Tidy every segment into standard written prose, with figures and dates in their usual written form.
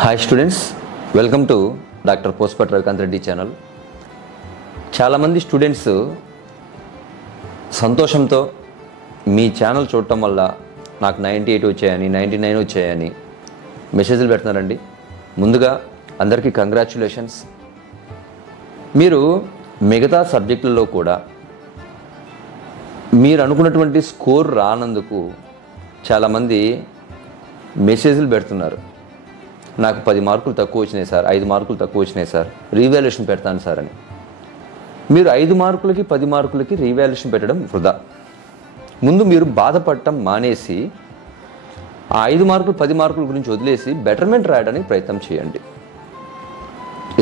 Hi students, welcome to doctor పోస్పట్ Ravikanth Reddy channel. చాలామంది students సంతోషంతో మీ ఛానల్ చూడటం వల్ల నాకు 98 వచ్చాయని 99 వచ్చాయని మెసేజ్లు పెడుతున్నారండి. ముందుగా అందరికీ కంగ్రాచ్యులేషన్స్. మీరు మిగతా సబ్జెక్టులలో కూడా మీరు అనుకున్నటువంటి స్కోర్ రానందుకు చాలామంది మెసేజ్లు పెడుతున్నారు. నాకు 10 మార్కులు తక్కువ వచ్చినాయి సార్, 5 మార్కులు తక్కువ వచ్చినాయి సార్, రీవాల్యుయేషన్ పెడతాను సార్ అని. మీరు 5 మార్కులకి 10 మార్కులకి రీవాల్యుయేషన్ పెట్టడం వృధా. ముందు మీరు బాధపడటం మానేసి ఆ 5 మార్కులు 10 మార్కుల గురించి వదిలేసి బెటర్మెంట్ రాయడానికి ప్రయత్నం చేయండి.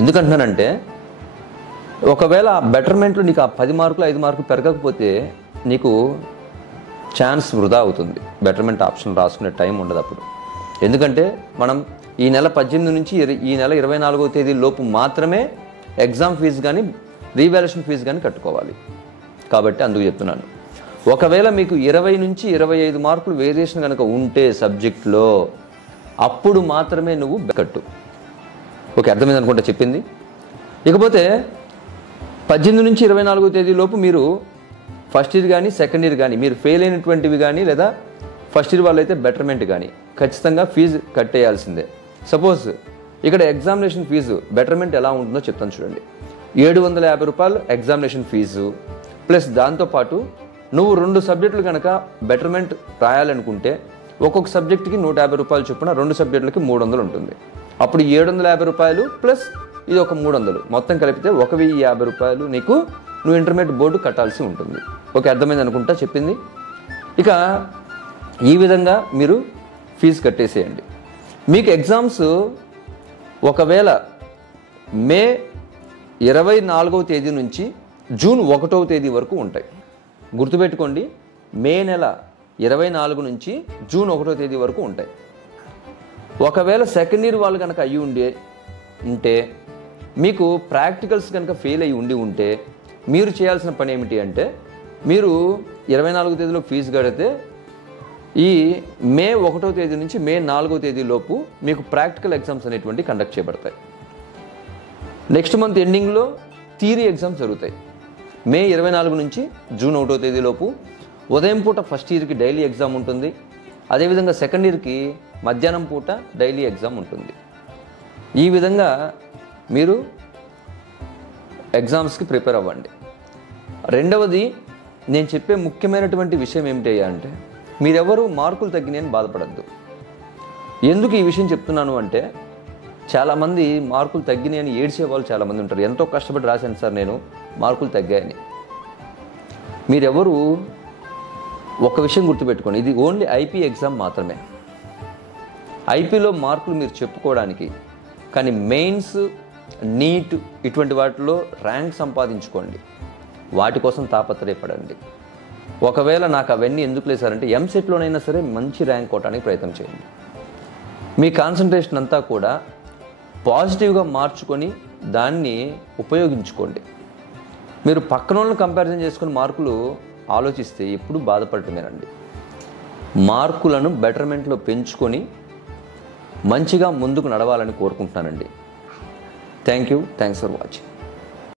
ఎందుకంటున్నానంటే ఒకవేళ ఆ బెటర్మెంట్లో నీకు ఆ 10 మార్కులు 5 మార్కులు పెరగకపోతే నీకు ఛాన్స్ వృధా అవుతుంది. బెటర్మెంట్ ఆప్షన్ రాసుకునే టైం ఉండదు అప్పుడు. ఎందుకంటే మనం ఈ నెల 18 నుంచి ఈ నెల 24వ తేదీ లోపు మాత్రమే ఎగ్జామ్ ఫీజు కానీ రీవాల్యుయేషన్ ఫీజు కానీ కట్టుకోవాలి. కాబట్టి అందుకు చెప్తున్నాను, ఒకవేళ మీకు 20 నుంచి 25 మార్కులు వేరియేషన్ కనుక ఉంటే సబ్జెక్ట్లో అప్పుడు మాత్రమే నువ్వు కట్టు. ఓకే, అర్థమైంది అనుకుంటా చెప్పింది. ఇకపోతే 18 నుంచి 24వ తేదీ లోపు మీరు ఫస్ట్ ఇయర్ కానీ సెకండ్ ఇయర్ కానీ మీరు ఫెయిల్ అయినటువంటివి కానీ లేదా ఫస్ట్ ఇయర్ వాళ్ళు అయితే బెటర్మెంట్ కానీ ఖచ్చితంగా ఫీజు కట్టేయాల్సిందే. సపోజ్ ఇక్కడ ఎగ్జామినేషన్ ఫీజు బెటర్మెంట్ ఎలా ఉంటుందో చెప్తాను చూడండి. 750 రూపాయలు ఎగ్జామినేషన్ ఫీజు ప్లస్ దాంతోపాటు నువ్వు 2 సబ్జెక్టులు కనుక బెటర్మెంట్ రాయాలనుకుంటే ఒక్కొక్క సబ్జెక్టుకి 150 రూపాయలు చొప్పున 2 సబ్జెక్టులకి 300 ఉంటుంది. అప్పుడు 750 రూపాయలు ప్లస్ ఇది ఒక 300 మొత్తం కలిపితే 1050 రూపాయలు నువ్వు ఇంటర్మీడియట్ బోర్డు కట్టాల్సి ఉంటుంది. ఓకే, అర్థమైంది అనుకుంటా చెప్పింది. ఇక ఈ విధంగా మీరు ఫీజు కట్టేసేయండి. మీకు ఎగ్జామ్స్ ఒకవేళ మే 24వ తేదీ నుంచి జూన్ 1వ తేదీ వరకు ఉంటాయి. గుర్తుపెట్టుకోండి, మే నెల 24 నుంచి జూన్ 1వ తేదీ వరకు ఉంటాయి. ఒకవేళ సెకండ్ ఇయర్ వాళ్ళు కనుక అయ్యి ఉంటే మీకు ప్రాక్టికల్స్ కనుక ఫెయిల్ అయ్యి ఉంటే మీరు చేయాల్సిన పని ఏమిటి అంటే మీరు 24వ తేదీలో ఫీజు కడితే ఈ మే 1వ తేదీ నుంచి మే 4వ తేదీ లోపు మీకు ప్రాక్టికల్ ఎగ్జామ్స్ అనేటువంటి కండక్ట్ చేయబడతాయి. నెక్స్ట్ మంత్ ఎండింగ్లో థియరీ ఎగ్జామ్స్ జరుగుతాయి. మే 24 నుంచి జూన్ 1వ తేదీ లోపు ఉదయం పూట ఫస్ట్ ఇయర్కి డైలీ ఎగ్జామ్ ఉంటుంది. అదేవిధంగా సెకండ్ ఇయర్కి మధ్యాహ్నం పూట డైలీ ఎగ్జామ్ ఉంటుంది. ఈ విధంగా మీరు ఎగ్జామ్స్కి ప్రిపేర్ అవ్వండి. రెండవది నేను చెప్పే ముఖ్యమైనటువంటి విషయం ఏమిటి అంటే మీరెవరూ మార్కులు తగ్గినాయని బాధపడద్దు. ఎందుకు ఈ విషయం చెప్తున్నాను అంటే చాలామంది మార్కులు తగ్గినాయని ఏడ్చే వాళ్ళు చాలామంది ఉంటారు. ఎంతో కష్టపడి రాశాను సార్ నేను, మార్కులు తగ్గాయని. మీరెవరు ఒక విషయం గుర్తుపెట్టుకోండి, ఇది ఓన్లీ ఐపీ ఎగ్జామ్ మాత్రమే. ఐపీలో మార్కులు మీరు చెప్పుకోవడానికి, కానీ మెయిన్స్ నీట్ ఇటువంటి వాటిలో ర్యాంక్ సంపాదించుకోండి. వాటి కోసం తాపత్రయపడండి. ఒకవేళ నాకు అవన్నీ ఎందుకు లేసారంటే ఎంసెట్లోనైనా సరే మంచి ర్యాంక్ కొట్టడానికి ప్రయత్నం చేయండి. మీ కాన్సన్ట్రేషన్ అంతా కూడా పాజిటివ్గా మార్చుకొని దాన్ని ఉపయోగించుకోండి. మీరు పక్కన వాళ్ళని కంపారిజన్ చేసుకుని మార్కులు ఆలోచిస్తే ఎప్పుడు బాధపడటమేనండి. మార్కులను బెటర్మెంట్లో పెంచుకొని మంచిగా ముందుకు నడవాలని కోరుకుంటున్నానండి. Thanks for watching.